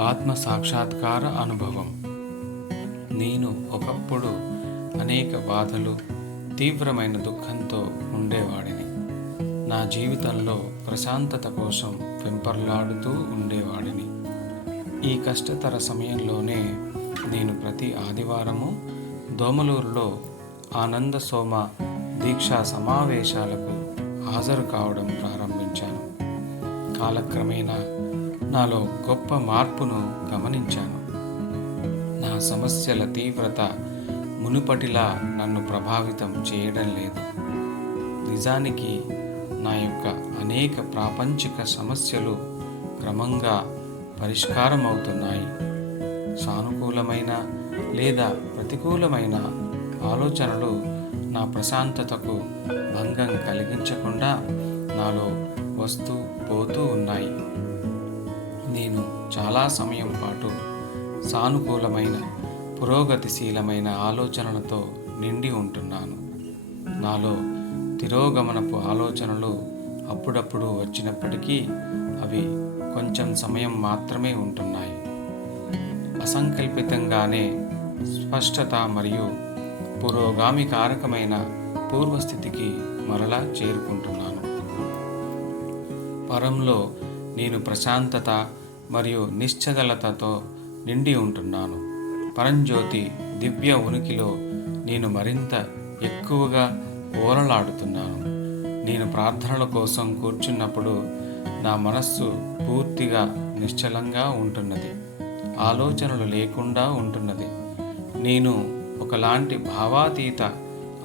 ఆత్మ సాక్షాత్కార అనుభవం. నేను ఒకప్పుడు అనేక బాధలు, తీవ్రమైన దుఃఖంతో ఉండేవాడిని. నా జీవితంలో ప్రశాంతత కోసం వెంపర్లాడుతూ ఉండేవాడిని. ఈ కష్టతర సమయంలోనే నేను ప్రతి ఆదివారము దోమలూరులో ఆనంద సోమ దీక్షా సమావేశాలకు హాజరు కావడం ప్రారంభించాను. కాలక్రమేణా నాలో గొప్ప మార్పును గమనించాను. నా సమస్యల తీవ్రత మునుపటిలా నన్ను ప్రభావితం చేయడం లేదు. నిజానికి నా యొక్క అనేక ప్రాపంచిక సమస్యలు క్రమంగా పరిష్కారం అవుతున్నాయి. సానుకూలమైన లేదా ప్రతికూలమైన ఆలోచనలు నా ప్రశాంతతకు భంగం కలిగించకుండా నాలో వస్తూ పోతూ ఉన్నాయి. నేను చాలా సమయం పాటు సానుకూలమైన, పురోగతిశీలమైన ఆలోచనలతో నిండి ఉంటున్నాను. నాలో తిరోగమనపు ఆలోచనలు అప్పుడప్పుడు వచ్చినప్పటికీ అవి కొంచెం సమయం మాత్రమే ఉంటున్నాయి. అసంకల్పితంగానే స్పష్టత మరియు పురోగామి కారకమైన పూర్వస్థితికి మరలా చేరుకుంటున్నాను. పరంలో నేను ప్రశాంతత మరియు నిశ్చలతతో నిండి ఉంటున్నాను. పరంజ్యోతి దివ్య ఉనికిలో నేను మరింత ఎక్కువగా ఓలలాడుతున్నాను. నేను ప్రార్థనల కోసం కూర్చున్నప్పుడు నా మనస్సు పూర్తిగా నిశ్చలంగా ఉంటున్నది. ఆలోచనలు లేకుండా ఉంటున్నది. నేను ఒకలాంటి భావాతీత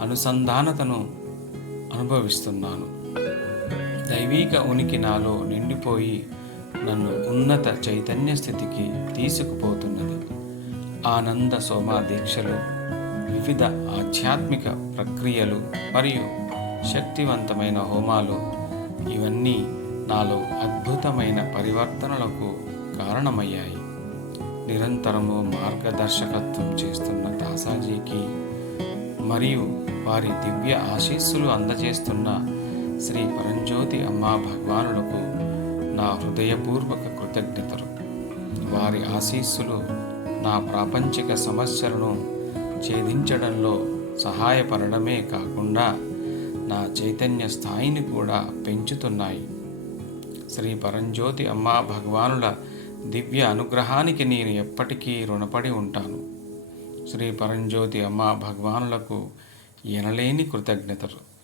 అనుసంధానతను అనుభవిస్తున్నాను. దైవీక ఉనికి నాలో నిండిపోయి నన్ను ఉన్నత చైతన్య స్థితికి తీసుకుపోతున్నది. ఆనంద సోమ దీక్షలు, వివిధ ఆధ్యాత్మిక ప్రక్రియలు మరియు శక్తివంతమైన హోమాలు ఇవన్నీ నాలో అద్భుతమైన పరివర్తనలకు కారణమయ్యాయి. నిరంతరము మార్గదర్శకత్వం చేస్తున్న దాసాజీకి మరియు వారి దివ్య ఆశీస్సులు అందజేస్తున్న శ్రీ పరంజ్యోతి అమ్మా భగవానులకు నా హృదయపూర్వక కృతజ్ఞతలు. వారి ఆశీస్సులు నా ప్రాపంచిక సమస్యలను ఛేదించడంలో సహాయపడమే కాకుండా నా చైతన్య స్థాయిని కూడా పెంచుతున్నాయి. శ్రీ పరంజ్యోతి అమ్మా భగవానుల దివ్య అనుగ్రహానికి నేను ఎప్పటికీ రుణపడి ఉంటాను. శ్రీ పరంజ్యోతి అమ్మా భగవానులకు ఎనలేని కృతజ్ఞతలు.